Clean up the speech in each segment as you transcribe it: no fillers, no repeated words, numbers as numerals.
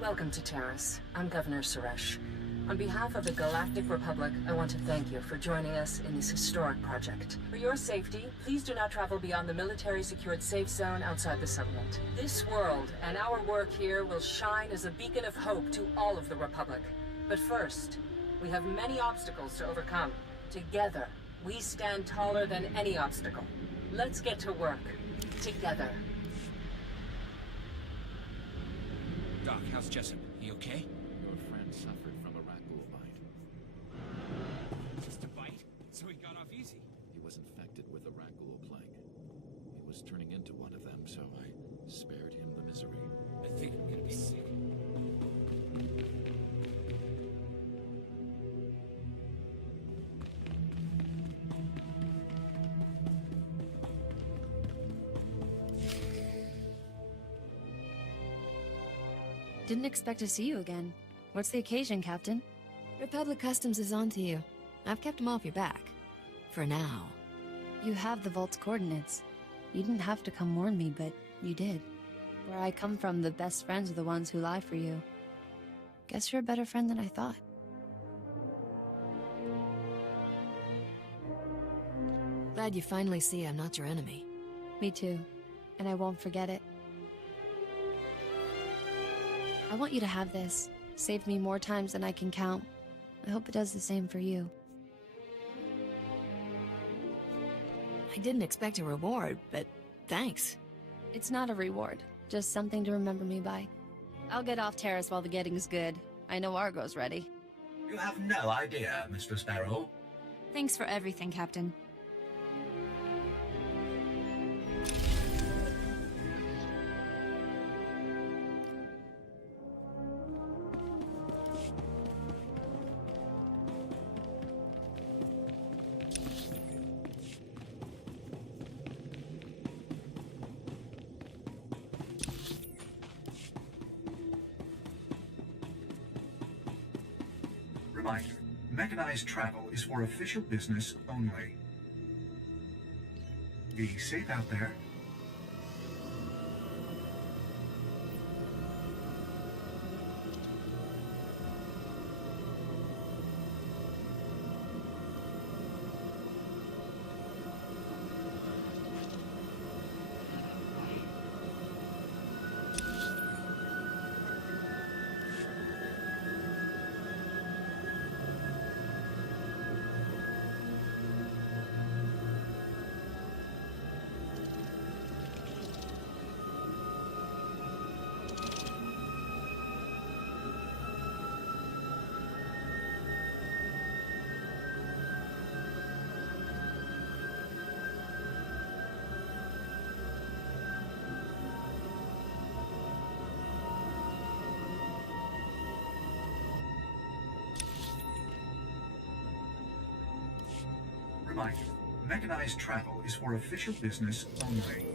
Welcome to Terrace. I'm Governor Suresh. On behalf of the Galactic Republic, I want to thank you for joining us in this historic project. For your safety, please do not travel beyond the military-secured safe zone outside the settlement. This world and our work here will shine as a beacon of hope to all of the Republic. But first, we have many obstacles to overcome. Together, we stand taller than any obstacle. Let's get to work. Together. Doc, how's Jessup? He okay? Your friend suffered from a Rakghoul bite. Just a bite? So he got off easy. He was infected with the Rakghoul plague. He was turning into one of them, so I spared him the misery. I think I'm gonna be sick. Didn't expect to see you again. What's the occasion, Captain? Republic Customs is on to you. I've kept them off your back. For now. You have the Vault's coordinates. You didn't have to come warn me, but you did. Where I come from, the best friends are the ones who lie for you. Guess you're a better friend than I thought. Glad you finally see I'm not your enemy. Me too. And I won't forget it. I want you to have this. Saved me more times than I can count. I hope it does the same for you. I didn't expect a reward, but thanks. It's not a reward, just something to remember me by. I'll get off Terrace while the getting's good. I know Argo's ready. You have no idea, Mr. Sparrow. Thanks for everything, Captain. Reminder, mechanized travel is for official business only. Be safe out there. Reminder, mechanized travel is for official business only.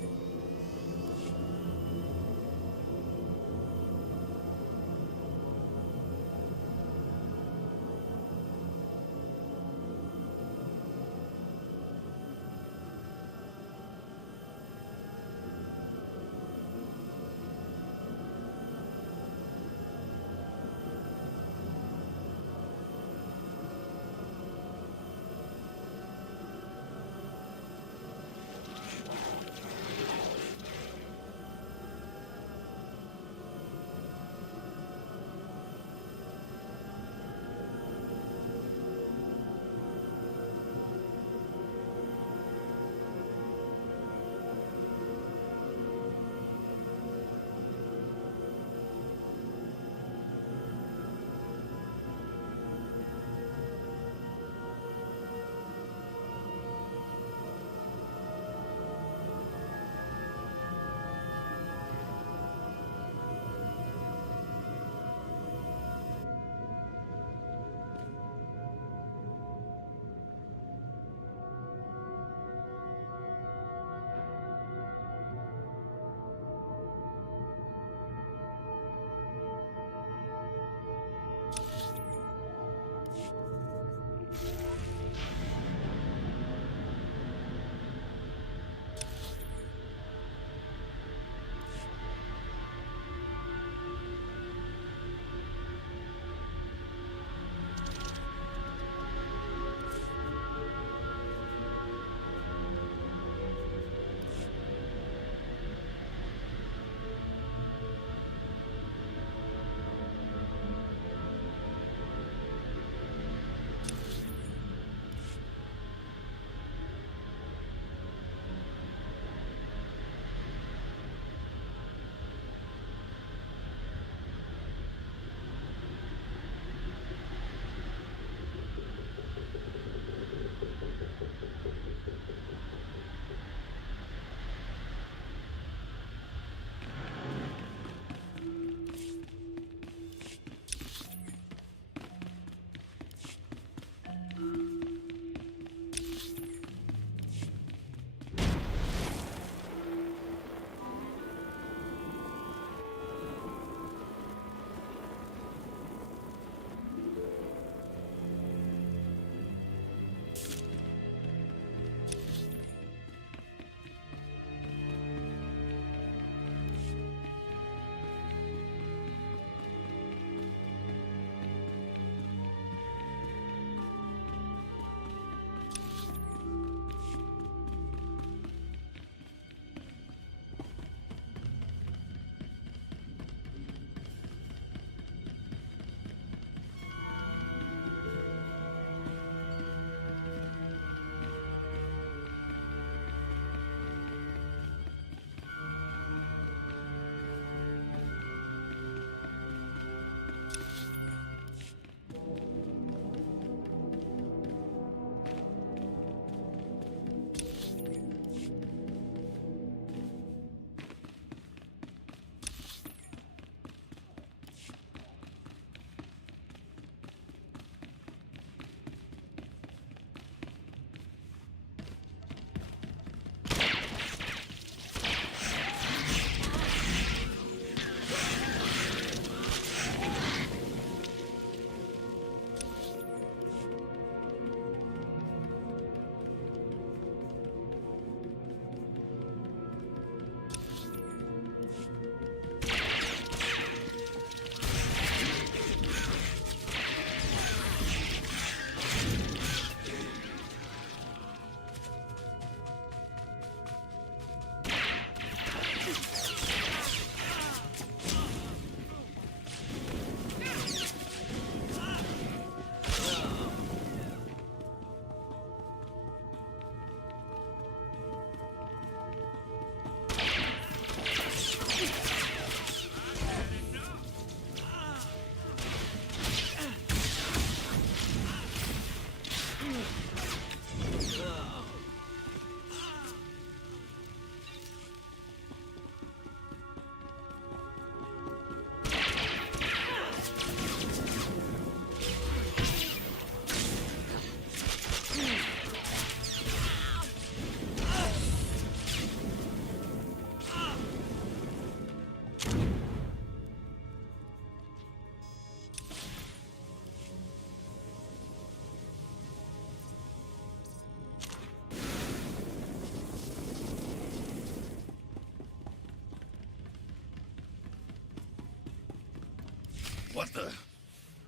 What the?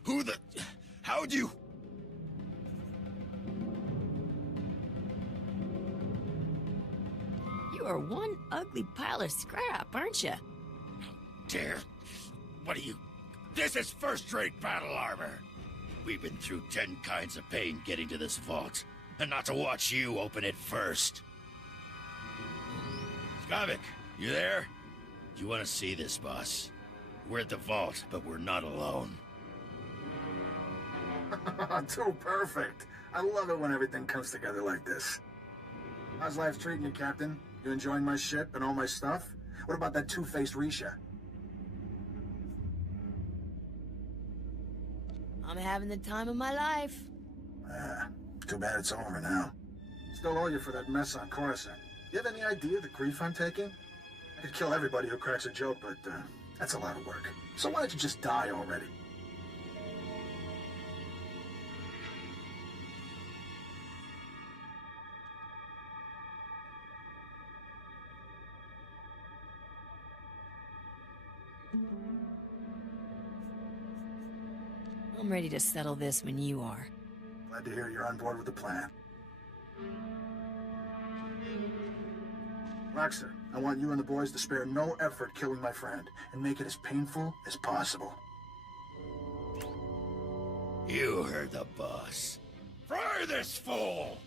Who the? How'd you? You are one ugly pile of scrap, aren't you? Dare? What are you? This is first-rate battle armor. We've been through 10 kinds of pain getting to this vault, and not to watch you open it first. Skavik, you there? You want to see this, boss? We're at the vault, but we're not alone. Too perfect. I love it when everything comes together like this. How's life treating you, Captain? You enjoying my ship and all my stuff? What about that two-faced Risha? I'm having the time of my life. Too bad it's over now. Still owe you for that mess on Coruscant. You have any idea the grief I'm taking? I could kill everybody who cracks a joke, but that's a lot of work. So why don't you just die already? I'm ready to settle this when you are. Glad to hear you're on board with the plan. Roxer, I want you and the boys to spare no effort killing my friend, and make it as painful as possible. You heard the boss. Fry this fool!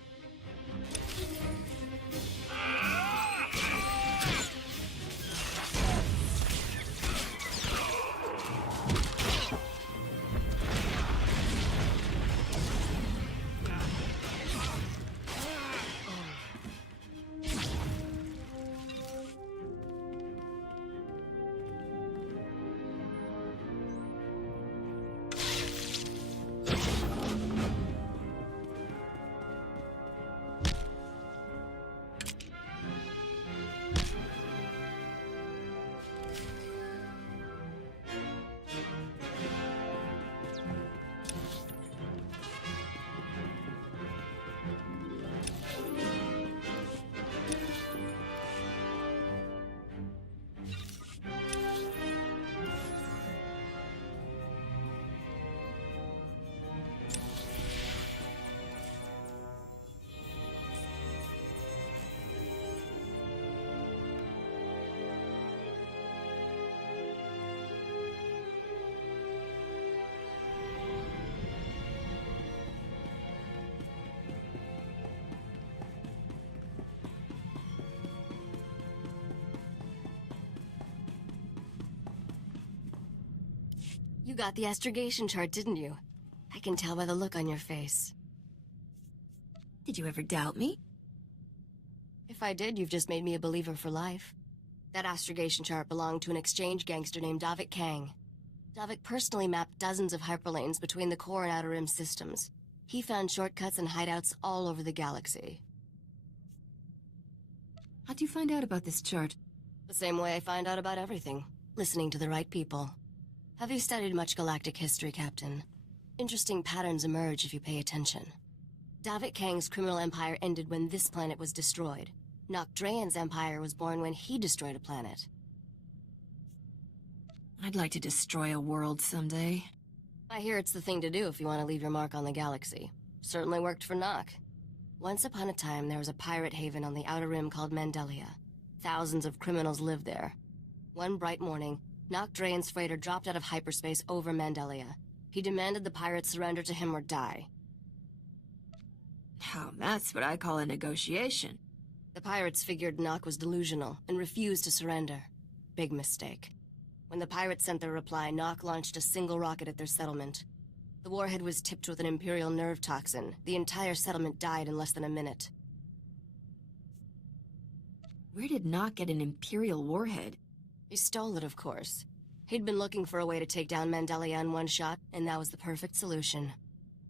You got the astrogation chart, didn't you? I can tell by the look on your face. Did you ever doubt me? If I did, you've just made me a believer for life. That astrogation chart belonged to an exchange gangster named Davik Kang. Davik personally mapped dozens of hyperlanes between the core and outer rim systems. He found shortcuts and hideouts all over the galaxy. How'd you find out about this chart? The same way I find out about everything. Listening to the right people. Have you studied much galactic history, Captain? Interesting patterns emerge if you pay attention. Davik Kang's criminal empire ended when this planet was destroyed. Nock Draen's empire was born when he destroyed a planet. I'd like to destroy a world someday. I hear it's the thing to do if you want to leave your mark on the galaxy. Certainly worked for Nock. Once upon a time, there was a pirate haven on the Outer Rim called Mandelia. Thousands of criminals lived there. One bright morning, Nock Draen's freighter dropped out of hyperspace over Mandelia. He demanded the pirates surrender to him or die. Oh, that's what I call a negotiation. The pirates figured Nock was delusional and refused to surrender. Big mistake. When the pirates sent their reply, Nock launched a single rocket at their settlement. The warhead was tipped with an Imperial nerve toxin. The entire settlement died in less than a minute. Where did Nock get an Imperial warhead? He stole it, of course. He'd been looking for a way to take down Mandelia in one shot, and that was the perfect solution.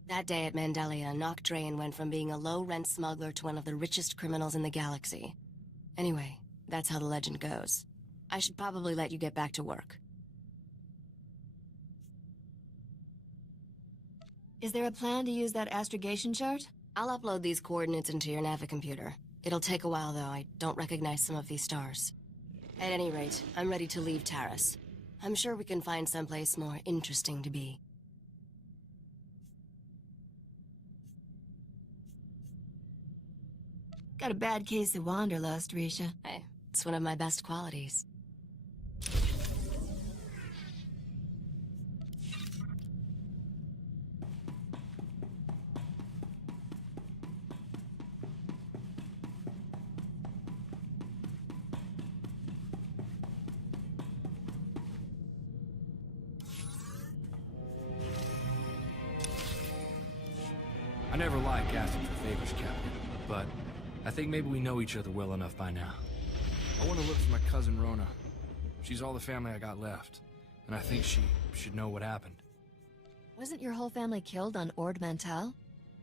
That day at Mandelia, Nock Draen went from being a low-rent smuggler to one of the richest criminals in the galaxy. Anyway, that's how the legend goes. I should probably let you get back to work. Is there a plan to use that astrogation chart? I'll upload these coordinates into your Navicomputer. It'll take a while, though. I don't recognize some of these stars. At any rate, I'm ready to leave Taris. I'm sure we can find someplace more interesting to be. Got a bad case of wanderlust, Risha. Hey, it's one of my best qualities. I never liked asking for favors, Captain, but I think maybe we know each other well enough by now. I want to look for my cousin Rona. She's all the family I got left, and I think she should know what happened. Wasn't your whole family killed on Ord Mantell?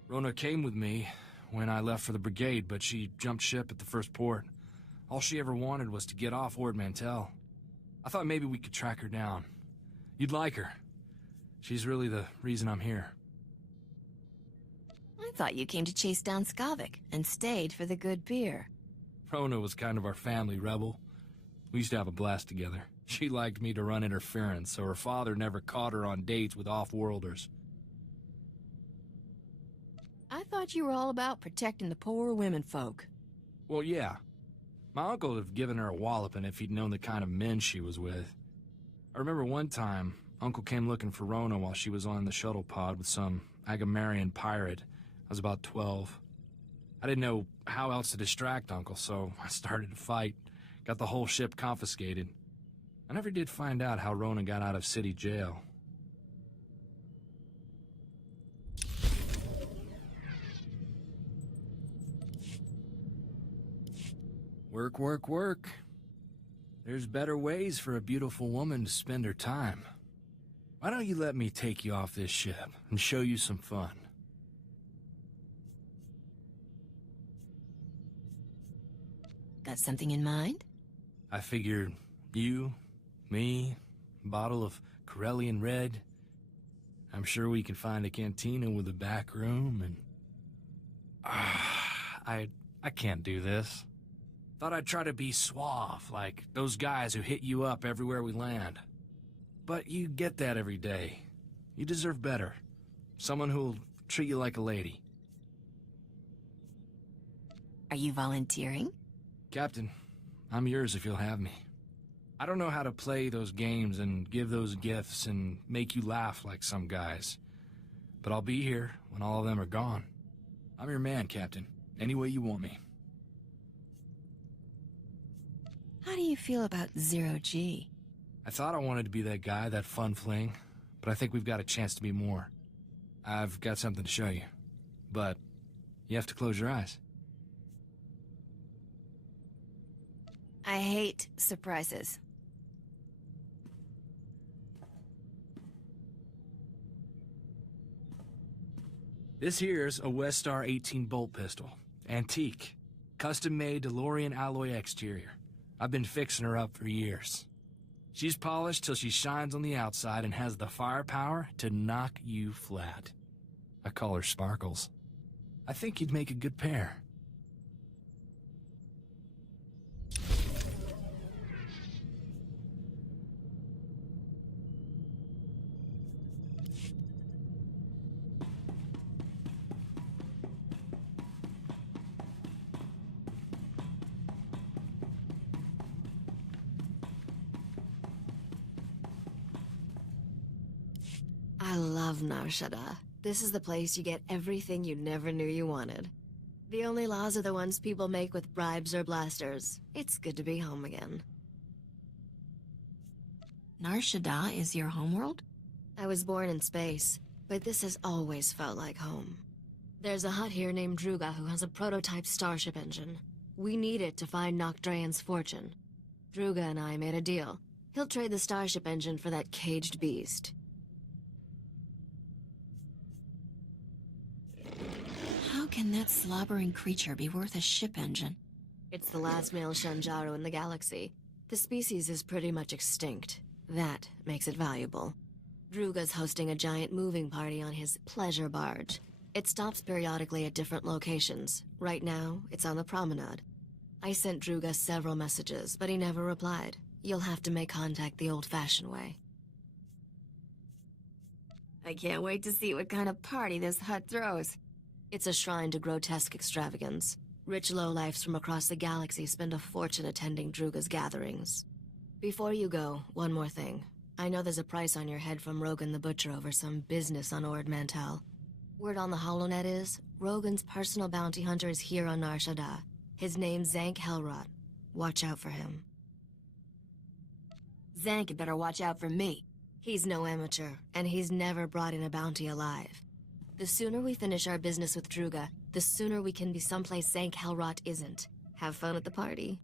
Rona came with me when I left for the brigade, but she jumped ship at the first port. All she ever wanted was to get off Ord Mantell. I thought maybe we could track her down. You'd like her. She's really the reason I'm here. I thought you came to chase down Skavik and stayed for the good beer. Rona was kind of our family rebel. We used to have a blast together. She liked me to run interference, so her father never caught her on dates with off-worlders. I thought you were all about protecting the poor women folk. Well, yeah. My uncle would have given her a walloping if he'd known the kind of men she was with. I remember one time, Uncle came looking for Rona while she was on the shuttle pod with some Agamarian pirate. I was about 12. I didn't know how else to distract Uncle, so I started to fight. Got the whole ship confiscated. I never did find out how Rona got out of city jail. Work, work, work. There's better ways for a beautiful woman to spend her time. Why don't you let me take you off this ship and show you some fun? Got something in mind? I figured you, me, a bottle of Corellian Red. I'm sure we can find a cantina with a back room and... I can't do this. Thought I'd try to be suave, like those guys who hit you up everywhere we land. But you get that every day. You deserve better. Someone who'll treat you like a lady. Are you volunteering? Captain, I'm yours if you'll have me. I don't know how to play those games and give those gifts and make you laugh like some guys. But I'll be here when all of them are gone. I'm your man, Captain. Any way you want me. How do you feel about Zero G? I thought I wanted to be that guy, that fun fling, but I think we've got a chance to be more. I've got something to show you, but you have to close your eyes. I hate surprises. This here's a Westar 18 bolt pistol. Antique. Custom-made DeLorean alloy exterior. I've been fixing her up for years. She's polished till she shines on the outside and has the firepower to knock you flat. I call her Sparkles. I think you'd make a good pair. I love Nar Shaddaa. This is the place you get everything you never knew you wanted. The only laws are the ones people make with bribes or blasters. It's good to be home again. Nar Shaddaa is your homeworld? I was born in space, but this has always felt like home. There's a hut here named Druga who has a prototype starship engine. We need it to find Nocdrayan's fortune. Druga and I made a deal. He'll trade the starship engine for that caged beast. How can that slobbering creature be worth a ship engine? It's the last male Shanjaru in the galaxy. The species is pretty much extinct. That makes it valuable. Druga's hosting a giant moving party on his pleasure barge. It stops periodically at different locations. Right now, it's on the promenade. I sent Druga several messages, but he never replied. you'll have to make contact the old-fashioned way. I can't wait to see what kind of party this hut throws. It's a shrine to grotesque extravagance. Rich lowlifes from across the galaxy spend a fortune attending Druga's gatherings. Before you go, one more thing. I know there's a price on your head from Rogan the Butcher over some business on Ord Mantell. Word on the HoloNet is, Rogan's personal bounty hunter is here on Nar Shaddaa. His name's Zank Helrod. Watch out for him. Zank had better watch out for me. He's no amateur, and he's never brought in a bounty alive. The sooner we finish our business with Druga, the sooner we can be someplace Zank Helrod isn't. Have fun at the party.